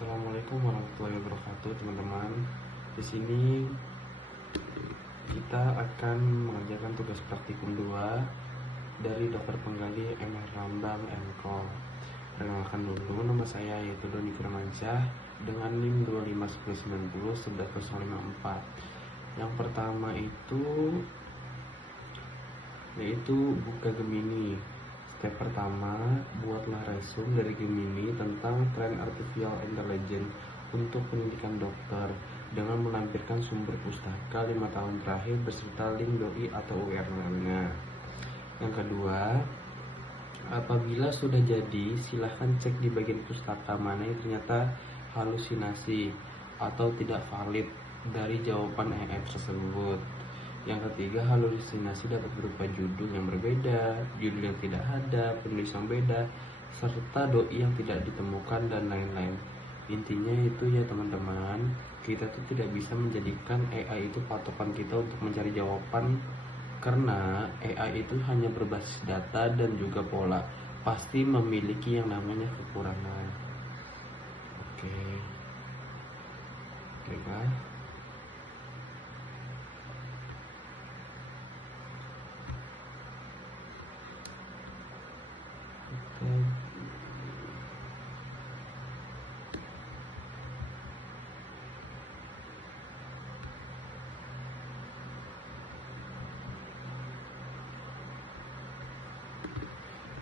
Assalamualaikum warahmatullahi wabarakatuh, teman-teman. Di sini kita akan mengerjakan tugas praktikum 2 dari Dr. Penggali MR Rambang MKOL. Perkenalkan dulu, nama saya yaitu Doni Firmansyah dengan NIM 2510901154. Yang pertama yaitu buka Gemini. Step pertama, buatlah resume dari Gemini tentang tren artificial intelligence untuk pendidikan dokter dengan melampirkan sumber pustaka 5 tahun terakhir beserta link doi atau URL-nya. Yang kedua, apabila sudah jadi, silahkan cek di bagian pustaka mana yang ternyata halusinasi atau tidak valid dari jawaban AI tersebut. Yang ketiga, halusinasi dapat berupa judul yang berbeda, judul yang tidak ada, penulis yang beda, serta doi yang tidak ditemukan, dan lain-lain. Intinya itu ya teman-teman, kita tuh tidak bisa menjadikan AI itu patokan kita untuk mencari jawaban, karena AI itu hanya berbasis data dan juga pola, pasti memiliki yang namanya kekurangan. Oke, baiklah.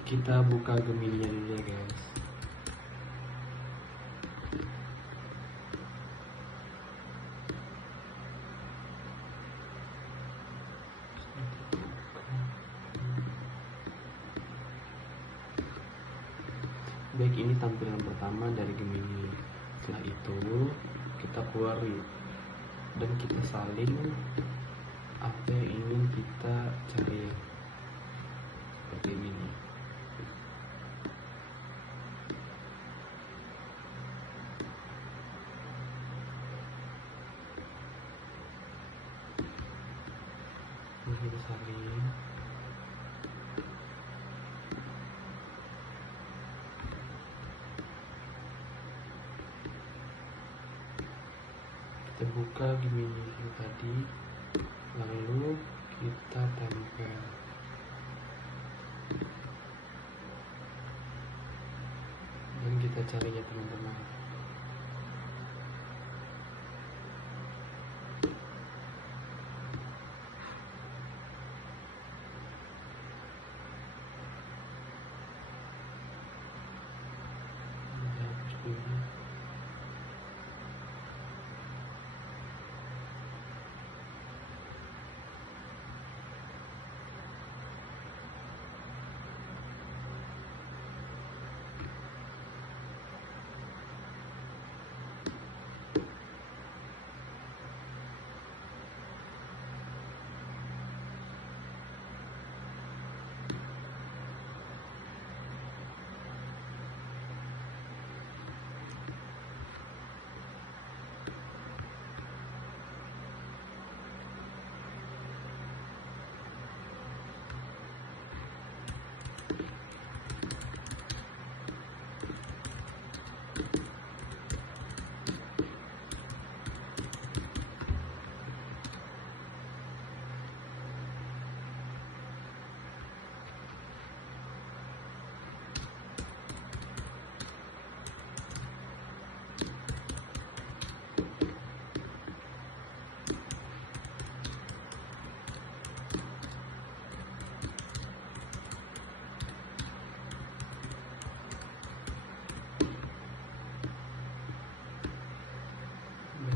Kita buka Gemini-nya dulu ya guys. Baik, ini tampilan pertama dari Gemini. Setelah itu kita query dan kita salin apa yang ingin kita cari seperti ini. Kita salin. Kita buka Gemini itu tadi, lalu kita tempel. Dan kita cari ya teman-teman.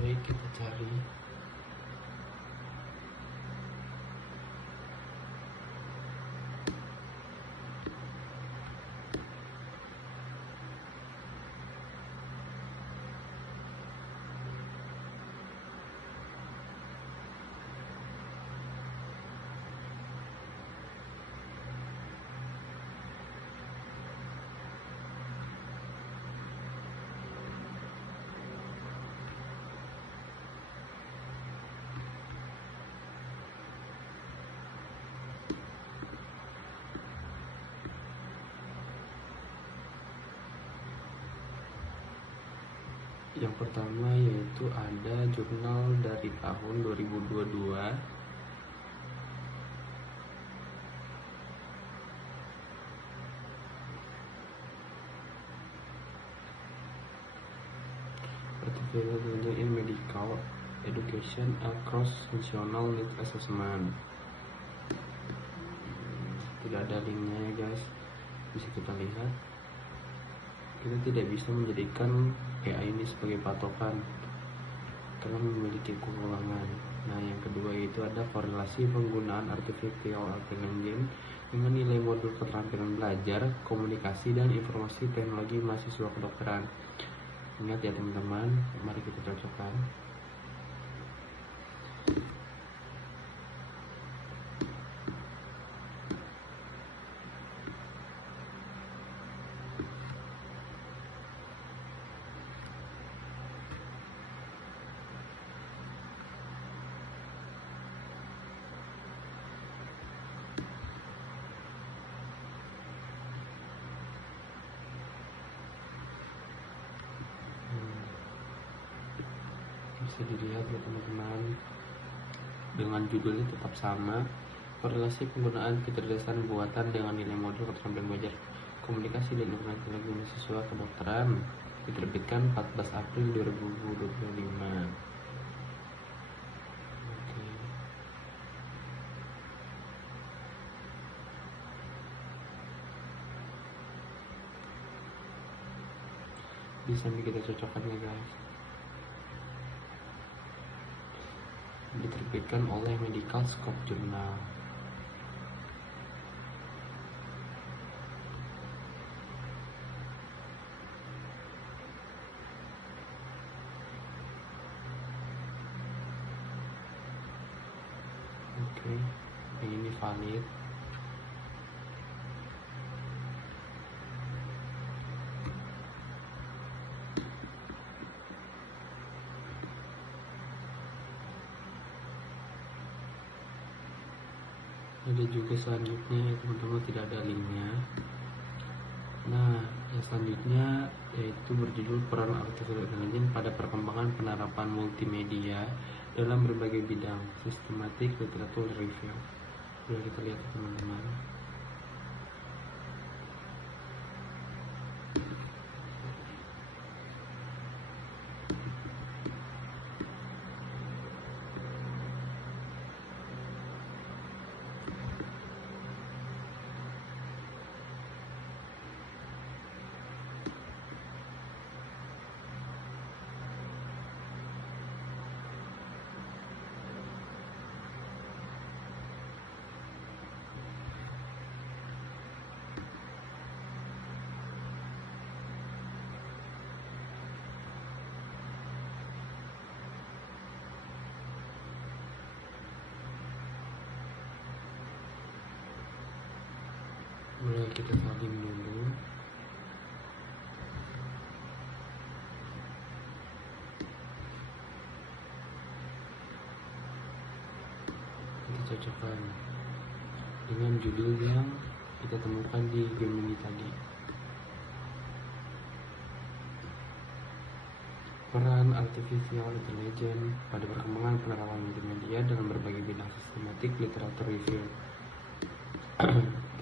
Baik, kita cari. Yang pertama yaitu ada jurnal dari tahun 2022. Artikel in Medical Education Across National Need Assessment. Tidak ada linknya ya guys, bisa kita lihat. Kita tidak bisa menjadikan AI ini sebagai patokan karena memiliki kekurangan. Nah, yang kedua itu ada korelasi penggunaan artificial intelligence dengan nilai modul keterampilan belajar, komunikasi, dan informasi teknologi mahasiswa kedokteran. Ingat ya teman-teman, mari kita cocokkan. Bisa dilihat ya teman-teman, dengan judulnya tetap sama, korelasi penggunaan kecerdasan buatan dengan nilai modul keterampilan belajar, komunikasi dan informasi teknologi mahasiswa kedokteran, diterbitkan 14 April 2025. Oke. Bisa kita cocokkan ya guys. Diterbitkan oleh Medical Scope Journal. Oke, ini valid. Ada juga selanjutnya teman-teman, tidak ada linknya. Nah, yang selanjutnya yaitu berjudul peran artificial intelligence pada perkembangan penerapan multimedia dalam berbagai bidang, systematic literature review. Boleh kita lihat teman-teman. Boleh kita salin dulu. Kita cocokkan dengan judul yang kita temukan di Gemini tadi. Peran artificial intelligence pada perkembangan penerapan multimedia dalam berbagai bidang, systematic literature review.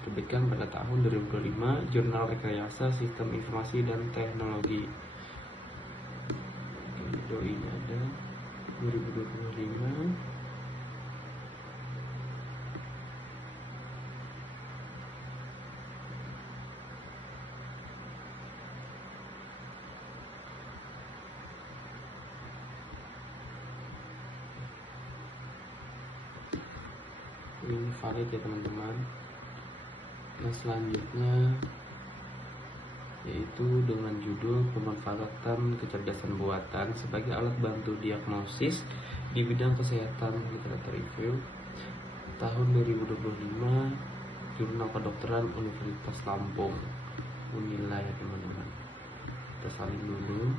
Diterbitkan pada tahun 2025, Jurnal Rekayasa Sistem Informasi dan Teknologi. Ini ada 2025. Ini valid ya teman-teman. Nah, selanjutnya yaitu dengan judul pemanfaatan kecerdasan buatan sebagai alat bantu diagnosis di bidang kesehatan, literatur review tahun 2025, Jurnal Kedokteran Universitas Lampung, Unila ya teman-teman. Kita salin dulu.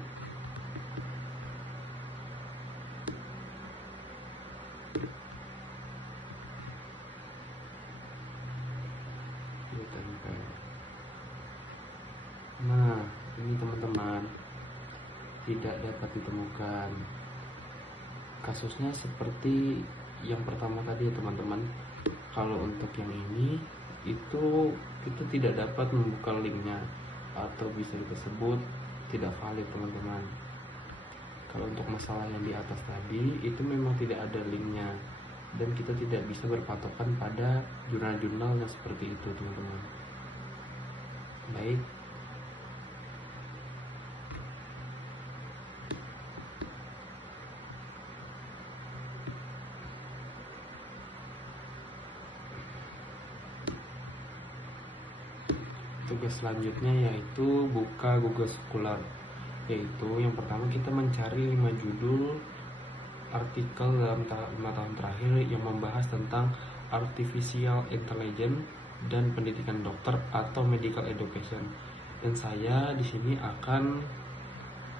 Nah, ini teman-teman, tidak dapat ditemukan. Kasusnya seperti yang pertama tadi ya teman-teman. Kalau untuk yang ini itu kita tidak dapat membuka linknya, atau bisa disebut tidak valid teman-teman. Kalau untuk masalah yang di atas tadi itu memang tidak ada linknya, dan kita tidak bisa berpatokan pada jurnal-jurnal yang seperti itu teman-teman. Baik, tugas selanjutnya yaitu buka Google Scholar. Yaitu yang pertama kita mencari 5 judul artikel dalam 5 tahun terakhir yang membahas tentang artificial intelligence dan pendidikan dokter atau medical education. Dan saya di sini akan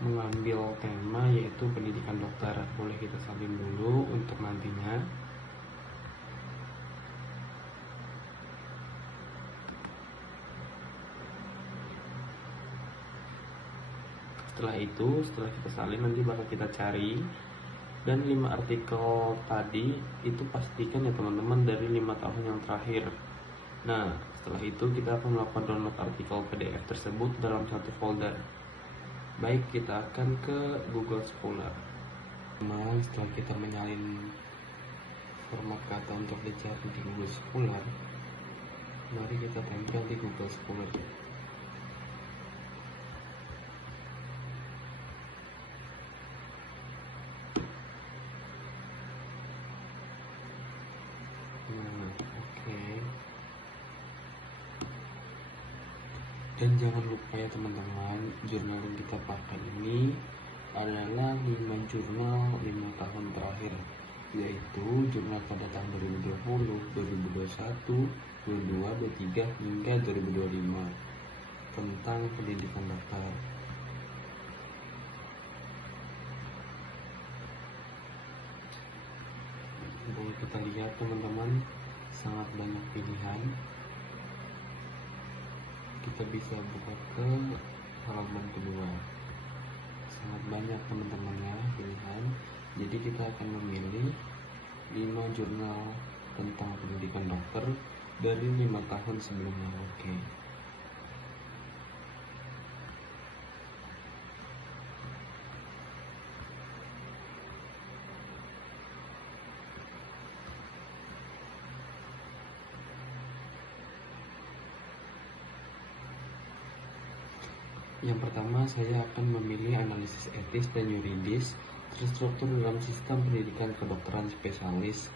mengambil tema yaitu pendidikan dokter. Boleh kita salin dulu untuk nantinya. Setelah kita salin, nanti bakal kita cari. Dan 5 artikel tadi itu pastikan ya teman-teman dari 5 tahun yang terakhir. Nah, setelah itu kita akan melakukan download artikel PDF tersebut dalam satu folder. Baik, kita akan ke Google Scholar. Nah, setelah kita menyalin format kata untuk dicari di Google Scholar, mari kita tempel di Google Scholar. Dan jangan lupa ya teman-teman, jurnal yang kita pakai ini adalah 5 jurnal 5 tahun terakhir, yaitu jurnal pada tahun 2020, 2021, 2022, 2023 hingga 2025 tentang pendidikan dokter. Boleh kita lihat teman-teman, sangat banyak pilihan. Kita bisa buka ke halaman kedua. Sangat banyak teman-teman ya pilihan. Jadi kita akan memilih 5 jurnal tentang pendidikan dokter dari 5 tahun sebelumnya. Oke. Yang pertama, saya akan memilih analisis etis dan yuridis terstruktur dalam sistem pendidikan kedokteran spesialis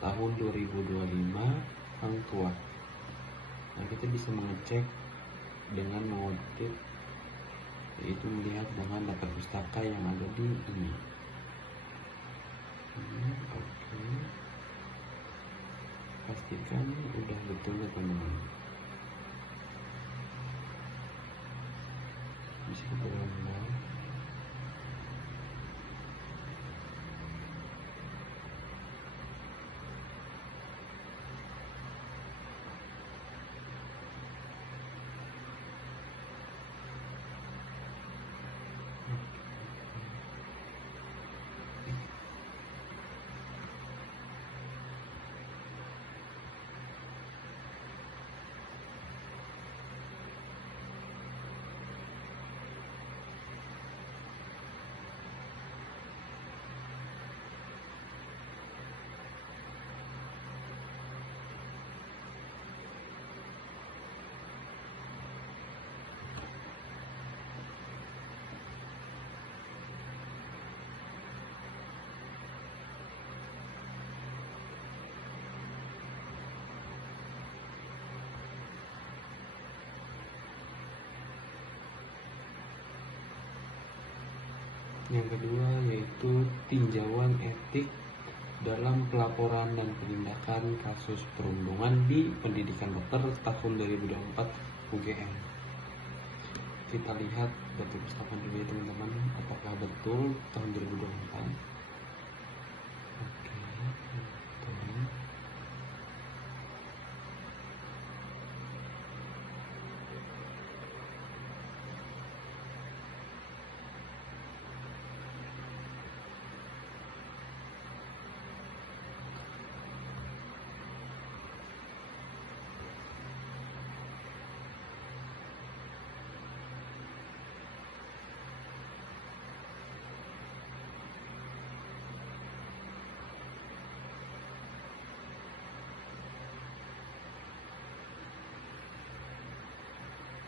tahun 2025 Hang Tuah. Nah, kita bisa mengecek dengan mengutip, yaitu melihat dengan daftar pustaka yang ada di ini. Oke. Pastikan udah betul ya teman-teman. Bisa kita download. Yang kedua yaitu tinjauan etik dalam pelaporan dan penindakan kasus perundungan di pendidikan dokter tahun 2024 UGM. Kita lihat data pustaka dulu ya teman-teman, apakah betul tahun 2024. Oke, betul.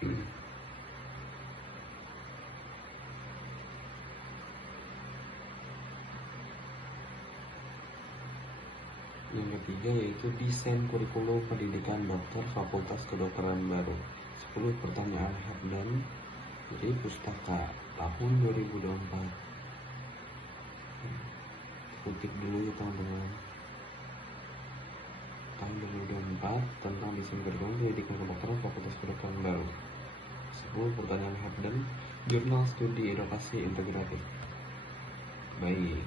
Yang ketiga yaitu desain kurikulum pendidikan dokter Fakultas Kedokteran baru. 10 pertanyaan headline dari pustaka tahun 2024. Kutip dulu ya teman-teman. Tahun 2024 tentang desain kurikulum pendidikan kedokteran Fakultas Kedokteran baru. 10 pertanyaan headline Jurnal Studi Edukasi Integratif. Baik.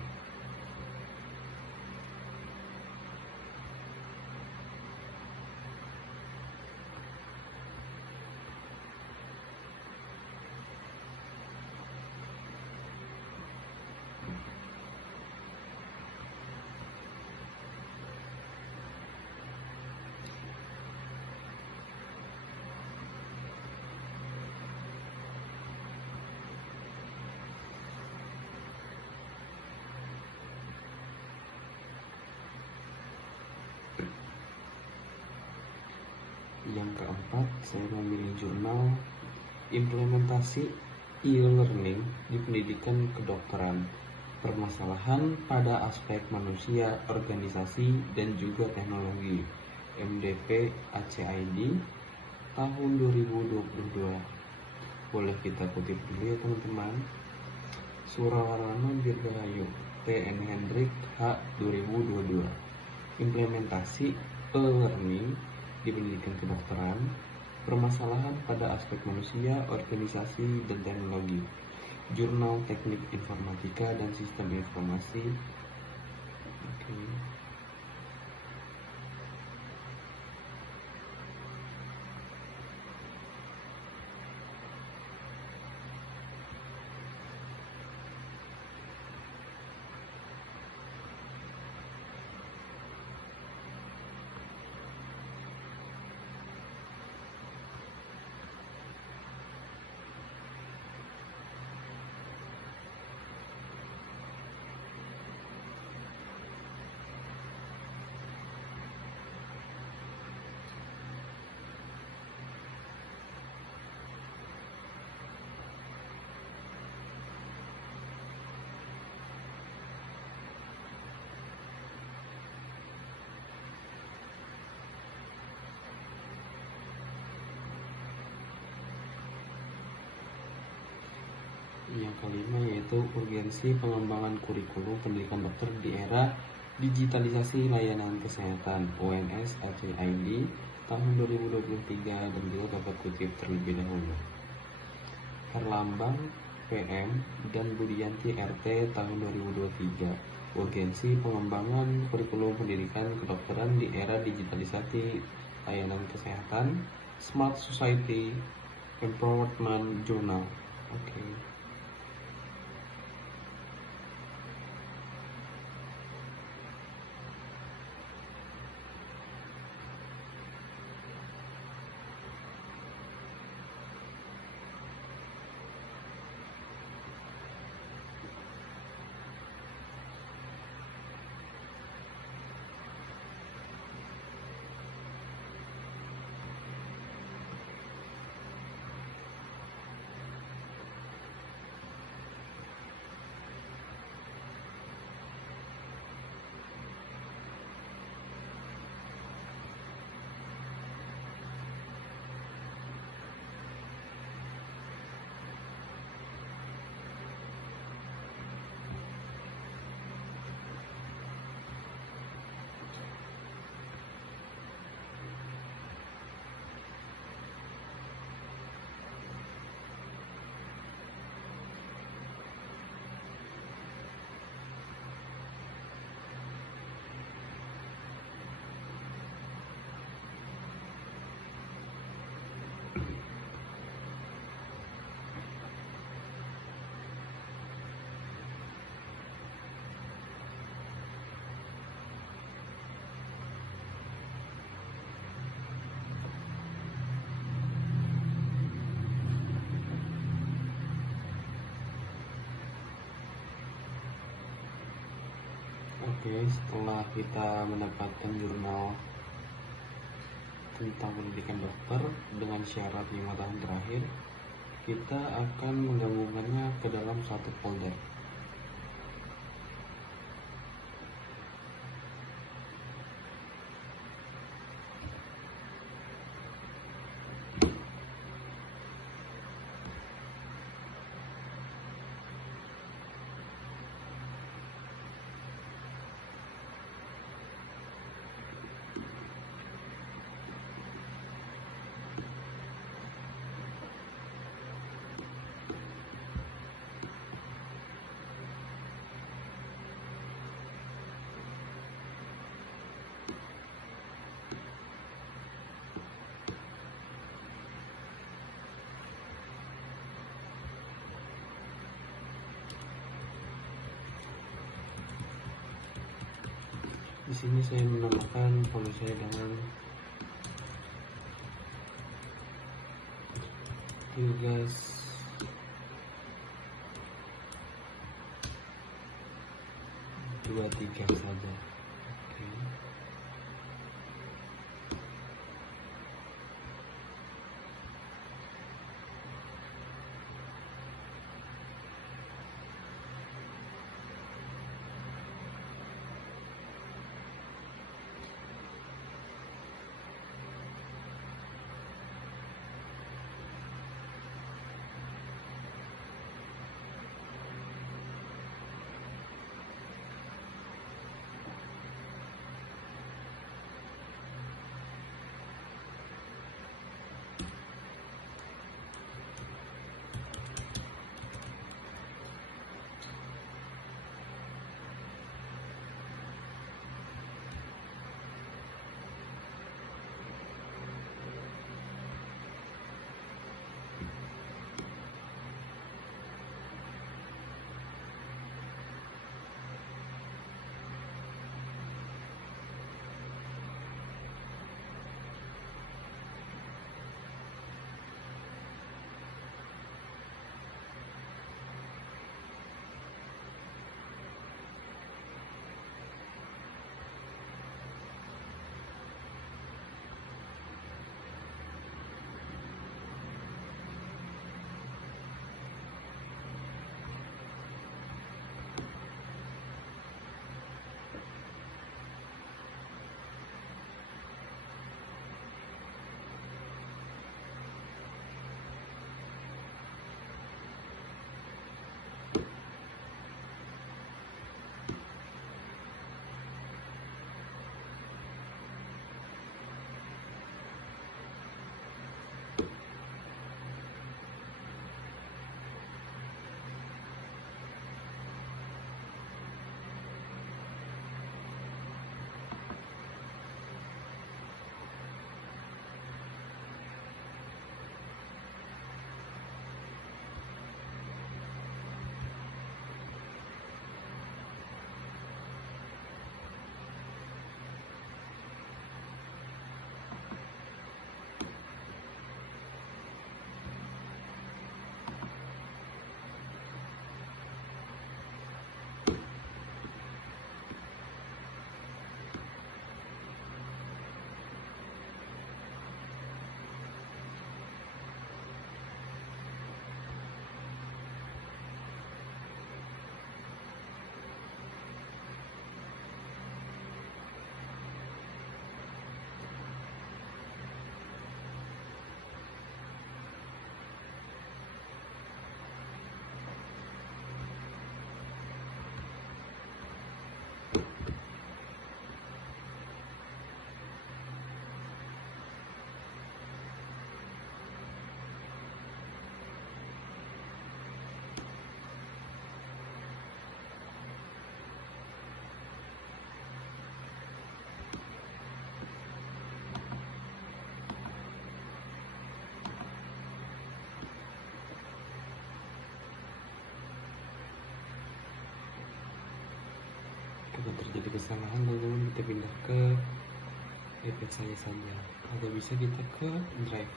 Yang keempat, saya memilih jurnal implementasi e-learning di pendidikan kedokteran, permasalahan pada aspek manusia, organisasi, dan juga teknologi, MDP ACID tahun 2022. Boleh kita kutip dulu ya teman-teman. Surawarana Dirgahayu T.N. Hendrik H. 2022. Implementasi e-learning di pendidikan kedokteran, permasalahan pada aspek manusia, organisasi, dan teknologi, Jurnal Teknik Informatika dan Sistem Informasi. Oke. Yang kelima yaitu urgensi pengembangan kurikulum pendidikan dokter di era digitalisasi layanan kesehatan ONS ACID tahun 2023, dan juga dapat kutip terlebih dahulu. Herlambang PM dan Budianti RT tahun 2023, urgensi pengembangan kurikulum pendidikan kedokteran di era digitalisasi layanan kesehatan, Smart Society Empowerment Journal. Oke. Oke, setelah kita mendapatkan jurnal tentang pendidikan dokter dengan syarat 5 tahun terakhir, kita akan menggabungkannya ke dalam satu folder. Di sini saya menambahkan folder saya dengan tugas dua tiga saja. Oke. Kalau terjadi kesalahan, teman-teman kita pindah ke iPad saya saja, atau bisa kita ke Drive.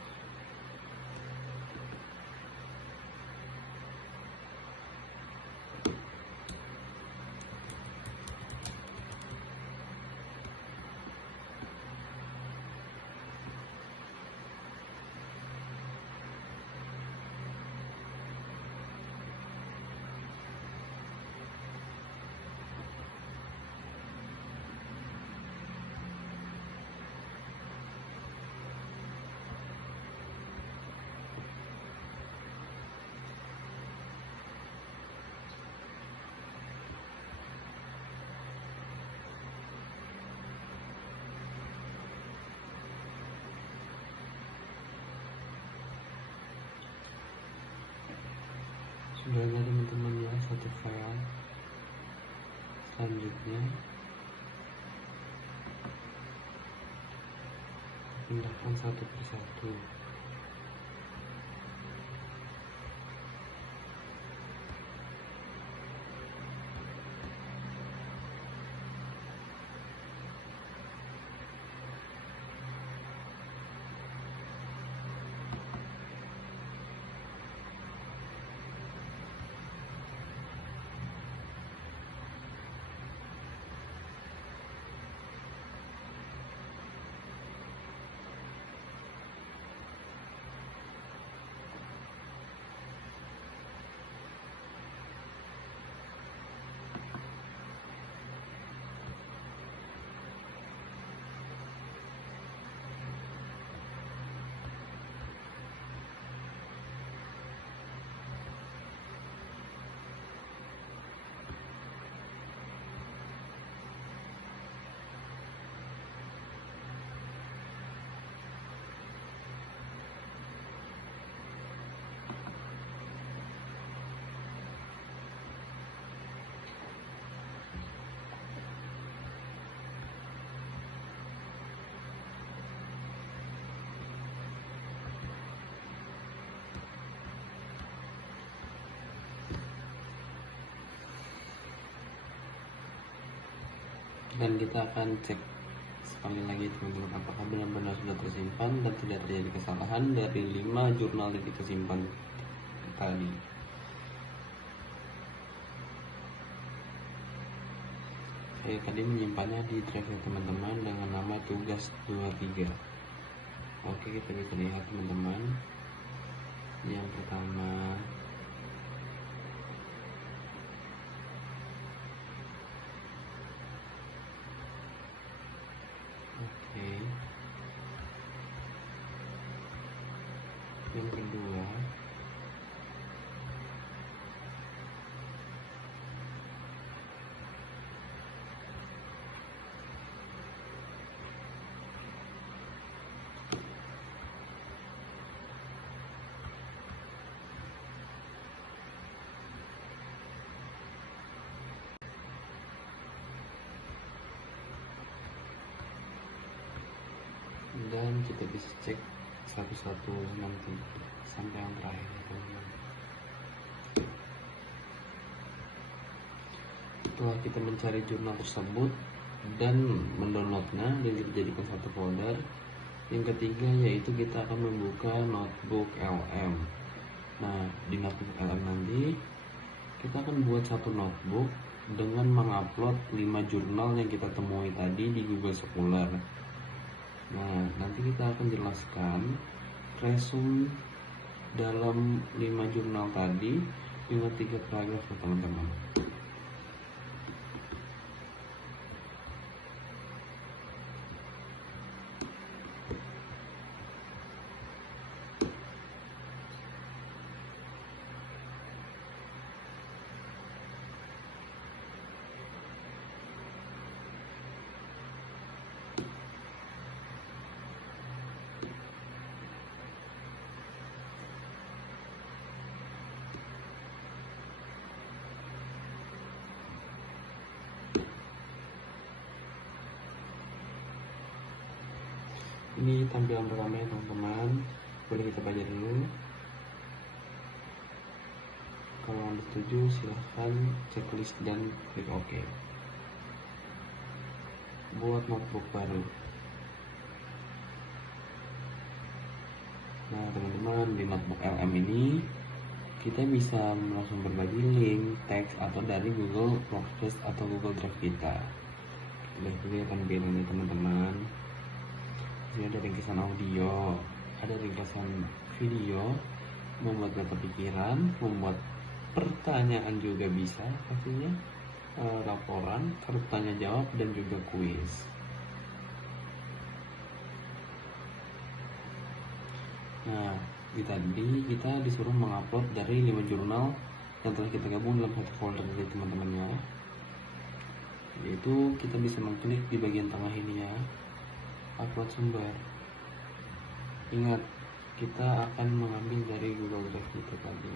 Udah teman-teman ya, satu file. Selanjutnya pindahkan satu persatu. Dan kita akan cek sekali lagi teman-teman, apakah benar-benar sudah tersimpan dan tidak terjadi kesalahan dari 5 jurnal yang kita simpan tadi. Saya tadi menyimpannya di drive teman-teman dengan nama tugas 23. Oke, kita bisa lihat teman-teman. Yang pertama, oke. Yang kedua, dan kita bisa cek satu-satu nanti sampai yang terakhir teman-teman. Setelah kita mencari jurnal tersebut dan mendownloadnya dan kita jadikan satu folder, yang ketiga yaitu kita akan membuka notebook LM. Nah, di notebook LM nanti kita akan buat satu notebook dengan mengupload 5 jurnal yang kita temui tadi di Google Scholar. Nah, nanti kita akan jelaskan resume dalam 5 jurnal tadi dengan 3 paragraf ya teman-teman. Ini tampilan pertamanya teman-teman, boleh kita baca dulu. Kalau Anda setuju silahkan checklist dan klik OK. Buat notebook baru. Nah teman-teman, di notebook LM ini kita bisa langsung berbagi link, teks atau dari Google Workspace atau Google Drive kita. Kita lihat tampilannya teman-teman. Ini ada ringkasan audio, ada ringkasan video, membuat data pikiran, membuat pertanyaan juga bisa pastinya, laporan, kartu tanya jawab dan juga kuis. Nah, tadi kita disuruh mengupload dari 5 jurnal yang telah kita gabung dalam satu folder dari teman-temannya. Yaitu kita bisa mengklik di bagian tengah ini ya, upload sumber. Ingat, kita akan mengambil dari Google Drive itu tadi.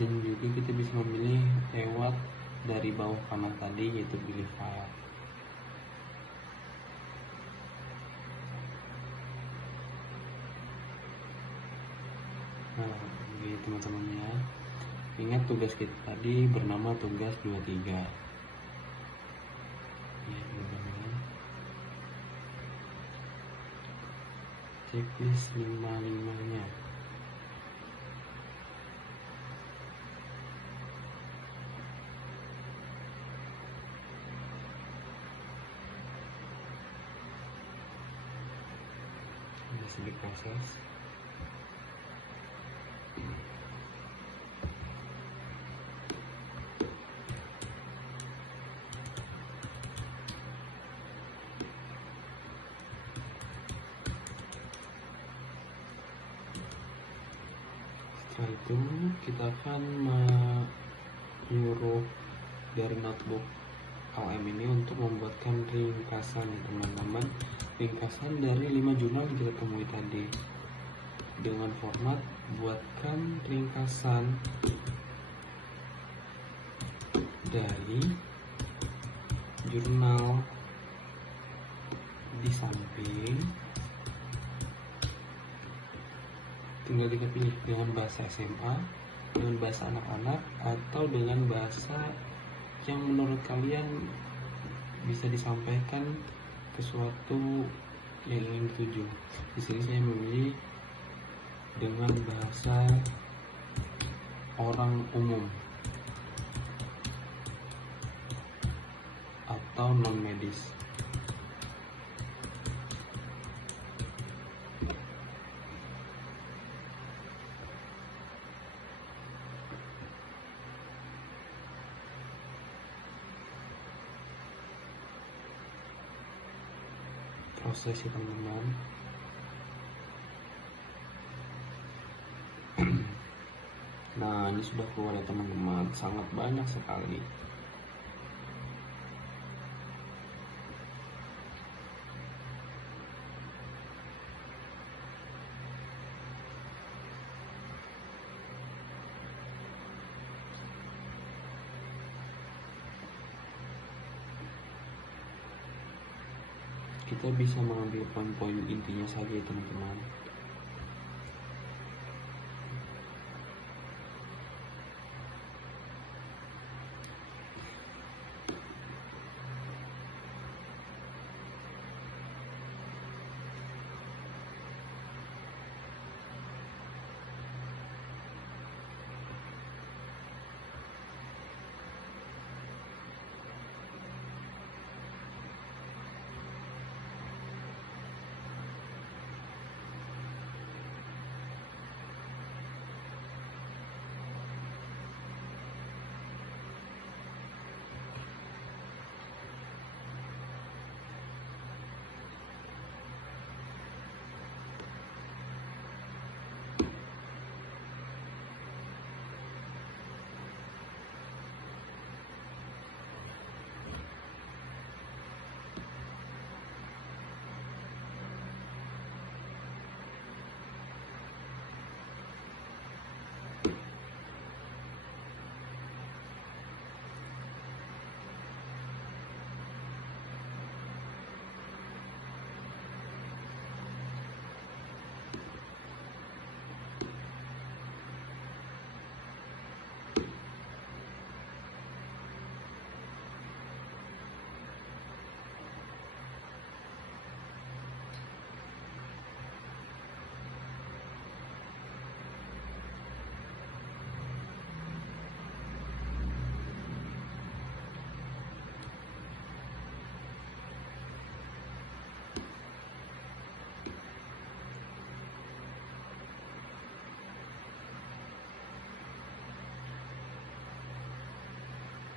Dan juga kita bisa memilih lewat dari bawah kanan tadi, yaitu pilih file. Nah, ini teman-teman ya. Ingat tugas kita tadi bernama tugas 23. Ya, teman-teman. Checklist 5-5-nya. Masih diproses. Setelah itu kita akan menyuruh dari notebook LM ini untuk membuatkan ringkasan ya teman-teman, ringkasan dari 5 jurnal yang kita temui tadi. Dengan format buatkan ringkasan dari jurnal di samping, tinggal kita pilih dengan bahasa SMA, dengan bahasa anak-anak, atau dengan bahasa yang menurut kalian bisa disampaikan ke suatu yang ingin dituju. Di sini saya memilih dengan bahasa orang umum atau non medis. Proses ya teman-teman. Nah, ini sudah keluar ya teman-teman, sangat banyak sekali. Kita bisa mengambil poin-poin intinya saja ya teman-teman.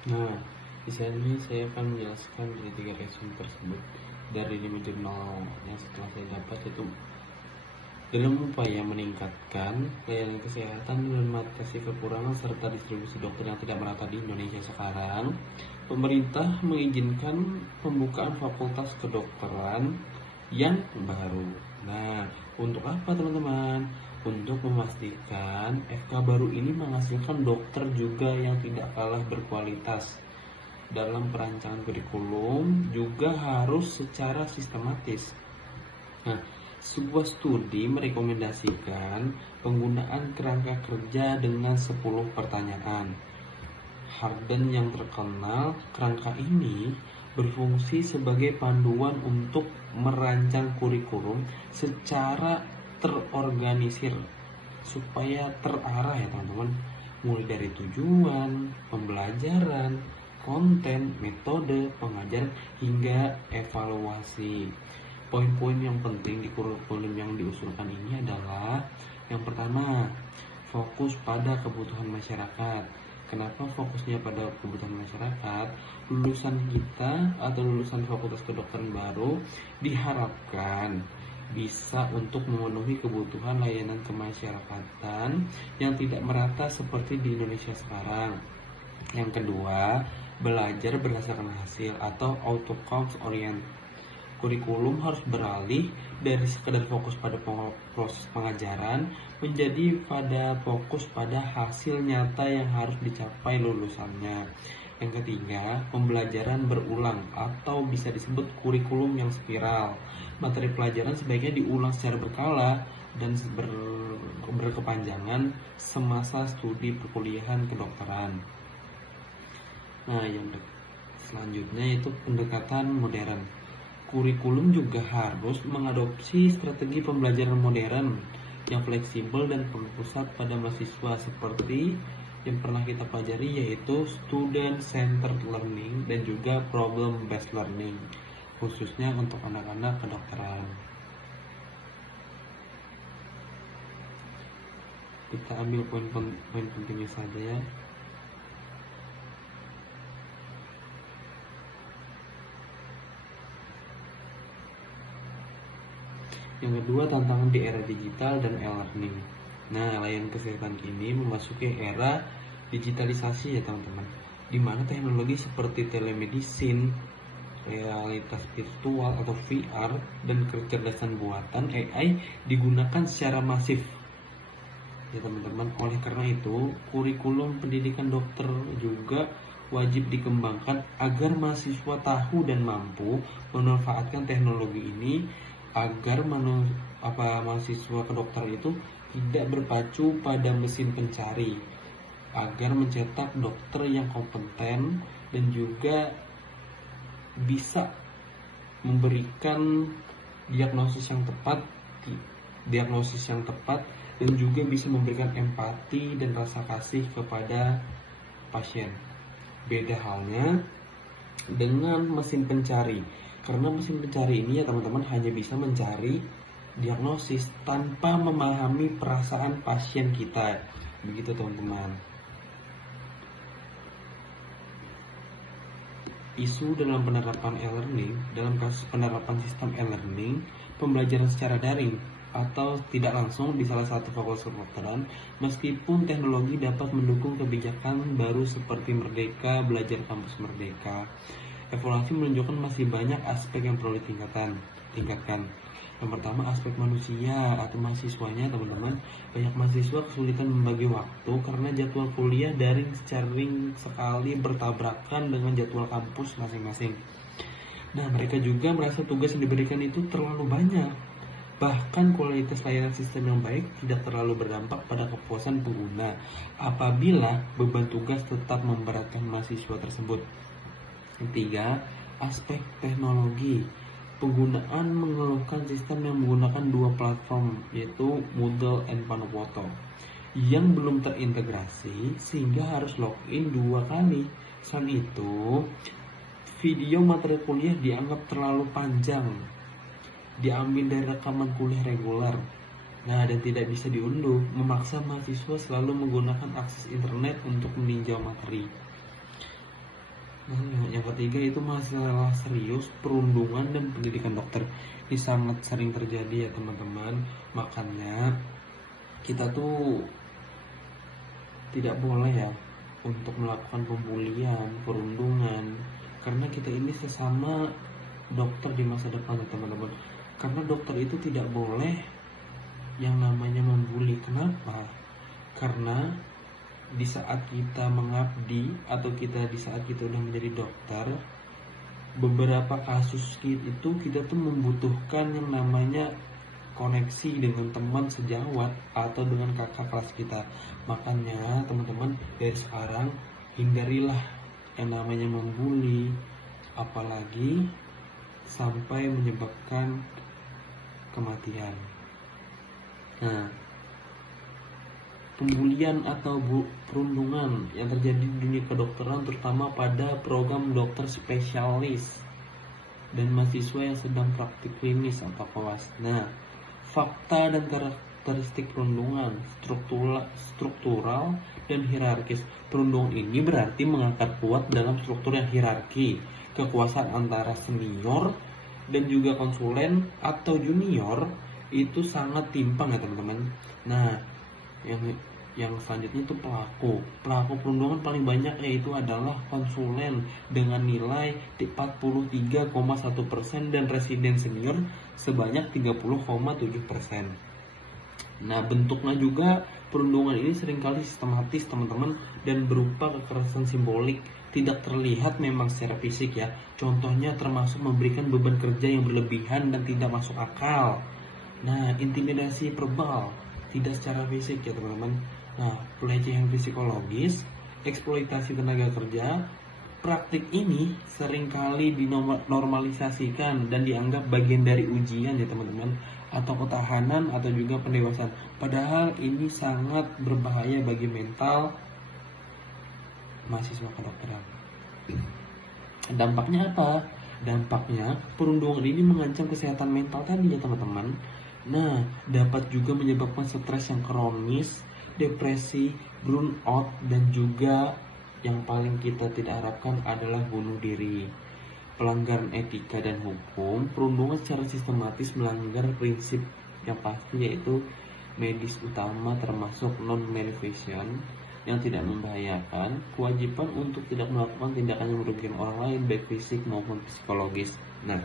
Nah, di sini saya akan menjelaskan dari 3 resume tersebut dari 5 jurnal yang setelah saya dapat, yaitu dalam upaya meningkatkan pelayanan kesehatan dan mengatasi kekurangan serta distribusi dokter yang tidak merata di Indonesia sekarang, pemerintah mengizinkan pembukaan fakultas kedokteran yang baru. Nah, untuk apa teman-teman? untuk memastikan FK baru ini menghasilkan dokter juga yang tidak kalah berkualitas. Dalam perancangan kurikulum juga harus secara sistematis. Nah, sebuah studi merekomendasikan penggunaan kerangka kerja dengan 10 pertanyaan. Harden yang terkenal, kerangka ini berfungsi sebagai panduan untuk merancang kurikulum secara terorganisir supaya terarah ya teman-teman, mulai dari tujuan, pembelajaran, konten, metode pengajaran hingga evaluasi. Poin-poin yang penting di kurikulum yang diusulkan ini adalah yang pertama, fokus pada kebutuhan masyarakat. Kenapa fokusnya pada kebutuhan masyarakat? Lulusan kita atau lulusan fakultas kedokteran baru diharapkan bisa untuk memenuhi kebutuhan layanan kemasyarakatan yang tidak merata seperti di Indonesia sekarang. Yang kedua, belajar berdasarkan hasil atau outcomes oriented. Kurikulum harus beralih dari sekedar fokus pada proses pengajaran menjadi pada fokus pada hasil nyata yang harus dicapai lulusannya. Yang ketiga, pembelajaran berulang atau bisa disebut kurikulum yang spiral. Materi pelajaran sebaiknya diulang secara berkala dan berkepanjangan semasa studi perkuliahan kedokteran. Nah, yang selanjutnya itu pendekatan modern. Kurikulum juga harus mengadopsi strategi pembelajaran modern yang fleksibel dan berpusat pada mahasiswa seperti yang pernah kita pelajari, yaitu student centered learning dan juga problem based learning, khususnya untuk anak-anak kedokteran. Kita ambil poin pentingnya saja ya. Yang kedua, tantangan di era digital dan e-learning. Nah, layanan kesehatan ini memasuki era digitalisasi ya teman-teman, di mana teknologi seperti telemedicine, realitas virtual atau VR, dan kecerdasan buatan AI digunakan secara masif ya teman-teman. Oleh karena itu, kurikulum pendidikan dokter juga wajib dikembangkan agar mahasiswa tahu dan mampu memanfaatkan teknologi ini agar mahasiswa kedokteran itu tidak berpacu pada mesin pencari, agar mencetak dokter yang kompeten dan juga bisa memberikan diagnosis yang tepat dan juga bisa memberikan empati dan rasa kasih kepada pasien. Beda halnya dengan mesin pencari, karena mesin pencari ini ya teman-teman hanya bisa mencari diagnosis tanpa memahami perasaan pasien kita, begitu teman-teman. Isu dalam penerapan e-learning, dalam kasus penerapan sistem e-learning, pembelajaran secara daring atau tidak langsung di salah satu fakultas kedokteran, meskipun teknologi dapat mendukung kebijakan baru seperti Merdeka Belajar Kampus Merdeka, evaluasi menunjukkan masih banyak aspek yang perlu ditingkatkan. Yang pertama, aspek manusia atau mahasiswanya teman-teman. Banyak mahasiswa kesulitan membagi waktu karena jadwal kuliah daring sering sekali bertabrakan dengan jadwal kampus masing-masing. Nah, mereka juga merasa tugas yang diberikan itu terlalu banyak. Bahkan kualitas layanan sistem yang baik tidak terlalu berdampak pada kepuasan pengguna apabila beban tugas tetap memberatkan mahasiswa tersebut. Ketiga, aspek teknologi. Penggunaan mengeluhkan sistem yang menggunakan dua platform, yaitu Moodle dan Panopoto, yang belum terintegrasi sehingga harus login 2 kali. Selain itu, video materi kuliah dianggap terlalu panjang, diambil dari rekaman kuliah reguler, dan tidak bisa diunduh, memaksa mahasiswa selalu menggunakan akses internet untuk meninjau materi. Yang ketiga itu masalah serius perundungan dan pendidikan dokter. Ini sangat sering terjadi ya teman-teman. Makanya kita tuh tidak boleh ya untuk melakukan pembulian, perundungan, karena kita ini sesama dokter di masa depan ya teman-teman. Karena dokter itu tidak boleh yang namanya membuli. Kenapa? Karena di saat kita mengabdi atau di saat kita udah menjadi dokter, beberapa kasus itu kita tuh membutuhkan yang namanya koneksi dengan teman sejawat atau dengan kakak kelas kita. Makanya teman-teman dari sekarang hindarilah yang namanya membuli, apalagi sampai menyebabkan kematian. Nah, pembulian atau perundungan yang terjadi di dunia kedokteran terutama pada program dokter spesialis dan mahasiswa yang sedang praktik klinis atau koas. Nah, fakta dan karakteristik perundungan struktural dan hierarkis. Perundungan ini berarti mengangkat kuat dalam struktur yang hierarki. Kekuasaan antara senior dan juga konsulen atau junior itu sangat timpang ya teman-teman. Nah, yang selanjutnya itu pelaku perundungan paling banyak yaitu adalah konsulen dengan nilai 43,1% dan residen senior sebanyak 30,7%. Nah, bentuknya juga perundungan ini seringkali sistematis teman-teman dan berupa kekerasan simbolik, tidak terlihat memang secara fisik ya. Contohnya termasuk memberikan beban kerja yang berlebihan dan tidak masuk akal. Nah, intimidasi verbal, tidak secara fisik ya teman-teman. Nah, pelecehan psikologis, eksploitasi tenaga kerja, praktik ini seringkali dinormalisasikan dan dianggap bagian dari ujian ya teman-teman, atau ketahanan atau juga pendewasaan. Padahal ini sangat berbahaya bagi mental mahasiswa kedokteran. Dampaknya apa? Dampaknya perundungan ini mengancam kesehatan mental tadi ya teman-teman. Nah, dapat juga menyebabkan stres yang kronis, depresi, burnout, dan juga yang paling kita tidak harapkan adalah bunuh diri. Pelanggaran etika dan hukum, perundungan secara sistematis melanggar prinsip yang pasti yaitu medis utama termasuk non-maleficence yang tidak membahayakan, kewajiban untuk tidak melakukan tindakan yang merugikan orang lain baik fisik maupun psikologis. Nah,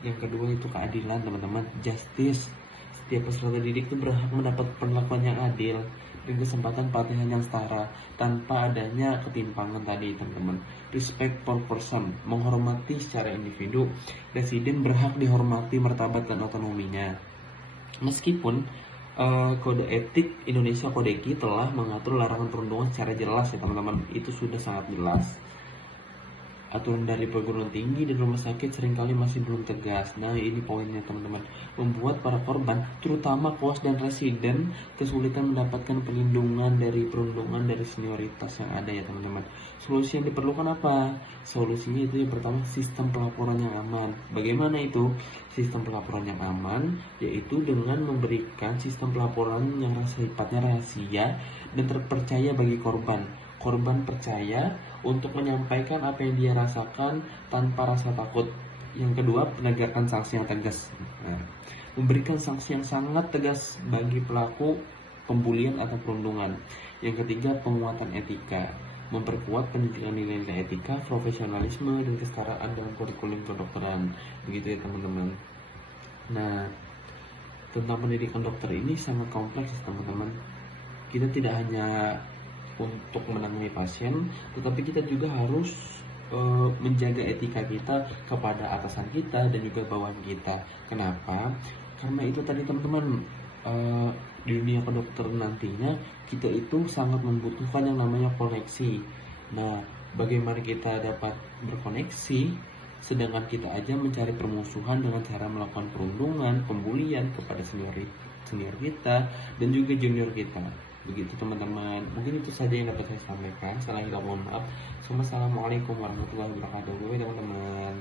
yang kedua itu keadilan teman-teman, justice. Setiap peserta didik itu berhak mendapat perlakuan yang adil dan kesempatan pelatihan yang setara tanpa adanya ketimpangan tadi teman-teman. Respect for person, menghormati secara individu. Residen berhak dihormati martabat dan otonominya. Meskipun Kode Etik Indonesia Kodeki telah mengatur larangan perundungan secara jelas ya teman-teman, itu sudah sangat jelas. Aturan dari perguruan tinggi dan rumah sakit seringkali masih belum tegas. Nah, ini poinnya teman-teman, membuat para korban, terutama koas dan residen, kesulitan mendapatkan perlindungan dari perundungan dari senioritas yang ada ya teman-teman. Solusi yang diperlukan apa? Solusinya itu yang pertama, sistem pelaporan yang aman. Bagaimana itu? Sistem pelaporan yang aman yaitu dengan memberikan sistem pelaporan yang sifatnya rahasia dan terpercaya bagi korban. Korban percaya untuk menyampaikan apa yang dia rasakan tanpa rasa takut. Yang kedua, penegakan sanksi yang tegas. Nah, memberikan sanksi yang sangat tegas bagi pelaku pembulian atau perundungan. Yang ketiga, penguatan etika. Memperkuat pendidikan nilai-nilai etika, profesionalisme, dan kesetaraan dalam kurikulum kedokteran. Begitu ya teman-teman. Nah, tentang pendidikan dokter ini sangat kompleks teman-teman. Kita tidak hanya untuk menangani pasien, tetapi kita juga harus menjaga etika kita kepada atasan kita dan juga bawahan kita. Kenapa? Karena itu tadi teman-teman, di dunia kedokteran nantinya kita itu sangat membutuhkan yang namanya koneksi. Nah, bagaimana kita dapat berkoneksi sedangkan kita aja mencari permusuhan dengan cara melakukan perundungan, pembulian kepada senior kita dan juga junior kita. Begitu teman-teman, mungkin itu saja yang dapat saya sampaikan. Salah kita mohon maaf. Assalamualaikum warahmatullahi wabarakatuh teman-teman.